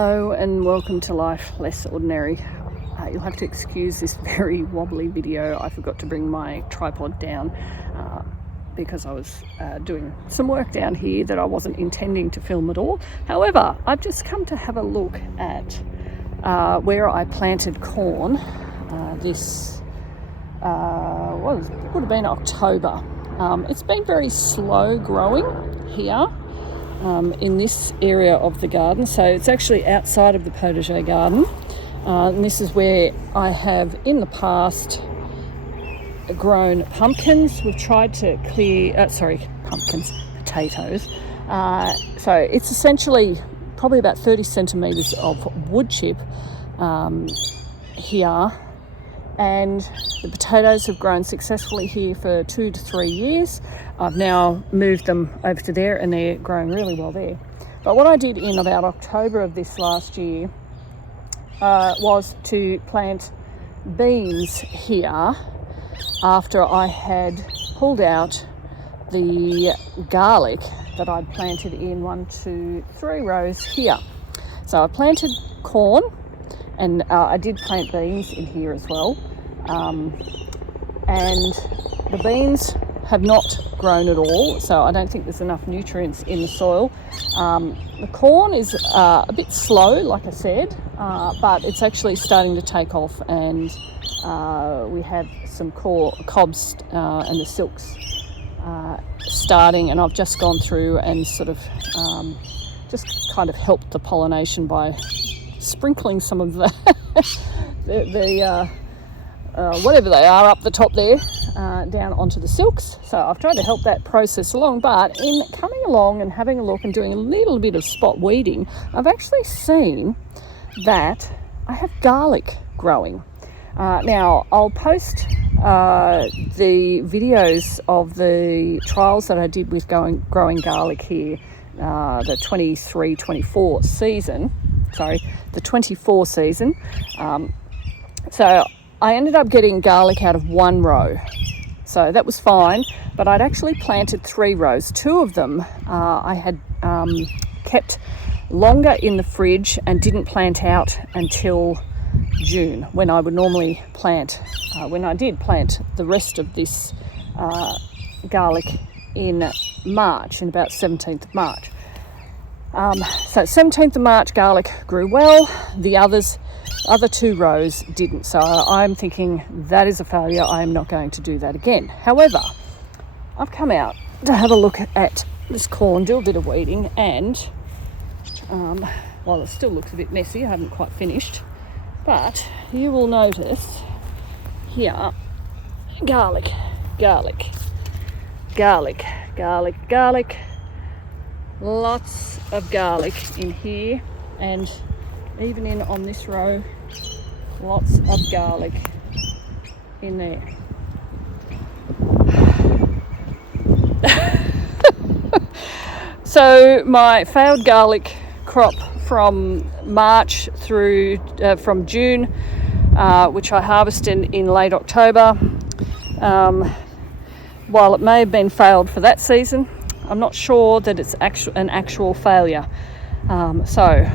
Hello and welcome to Life Less Ordinary. You'll have to excuse this very wobbly video. I forgot to bring my tripod down because I was doing some work down here that I wasn't intending to film at all. However, I've just come to have a look at where I planted corn. This would have been October. It's been very slow growing here. In this area of the garden, so it's actually outside of the potager garden, and this is where I have in the past grown pumpkins. We've tried to potatoes. So it's essentially probably about 30 centimetres of wood chip here, and the potatoes have grown successfully here for 2 to 3 years. I've now moved them over to there and they're growing really well there. But what I did in about October of this last year was to plant beans here after I had pulled out the garlic that I'd planted in 1, 2, 3 rows here. So I planted corn, and I did plant beans in here as well. And the beans have not grown at all, so I don't think there's enough nutrients in the soil. The corn is a bit slow, like I said, but it's actually starting to take off, and we have some cobs and the silks starting, and I've just gone through and sort of just kind of helped the pollination by sprinkling some of the whatever they are up the top there down onto the silks. So I've tried to help that process along, but in coming along and having a look and doing a little bit of spot weeding, I've actually seen that I have garlic growing. Now I'll post the videos of the trials that I did with growing garlic here, the 23-24 season. Sorry, the 24 season. So I ended up getting garlic out of 1 row. So that was fine, but I'd actually planted 3 rows. 2 of them I had kept longer in the fridge and didn't plant out until June, when I would normally plant, when I did plant the rest of this garlic in March, in about 17th of March. So 17th of March garlic grew well, the other 2 rows didn't. So I'm thinking that is a failure. I am not going to do that again. However, I've come out to have a look at this corn, do a bit of weeding, and while it still looks a bit messy, I haven't quite finished, but you will notice here, garlic, lots of garlic in here, and even in on this row, lots of garlic in there. So my failed garlic crop from March through from June, which I harvested in late October, while it may have been failed for that season, I'm not sure that it's an actual failure. So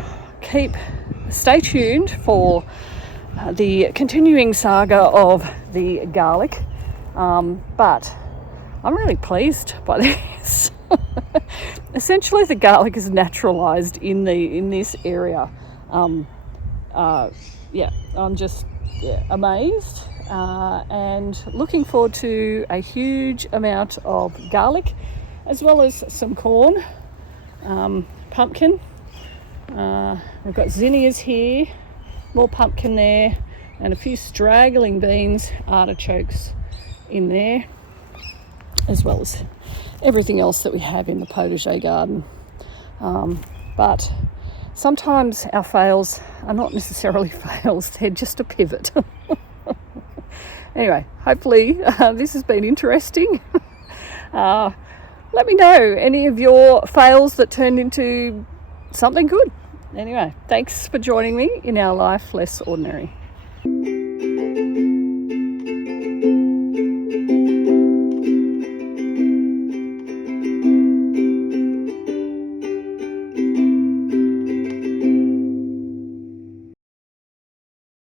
stay tuned for the continuing saga of the garlic, but I'm really pleased by this. Essentially, the garlic is naturalized in this area. I'm just amazed and looking forward to a huge amount of garlic, as well as some corn, pumpkin. We've got zinnias here, more pumpkin there, and a few straggling beans, artichokes in there, as well as everything else that we have in the potager garden. But sometimes our fails are not necessarily fails, they're just a pivot. Anyway, hopefully this has been interesting. Let me know any of your fails that turned into something good. Anyway, thanks for joining me in our Life Less Ordinary.